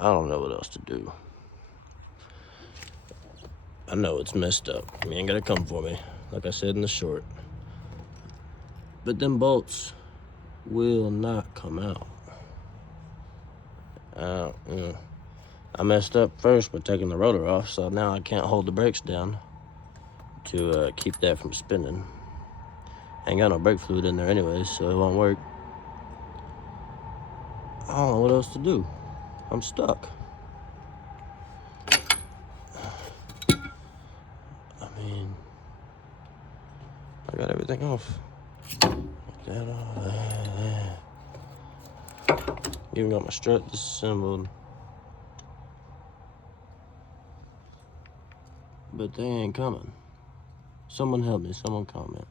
I don't know what else to do. I know it's messed up. You ain't gotta come for me, like I said in the short. But them bolts will not come out. I messed up first by taking the rotor off, so now I can't hold the brakes down to keep that from spinning. Ain't got no brake fluid in there anyways, so it won't work. I don't know what else to do. I'm stuck. I mean, I got everything off. Get that off. There. Even got my strut disassembled. But they ain't coming. Someone help me, someone comment.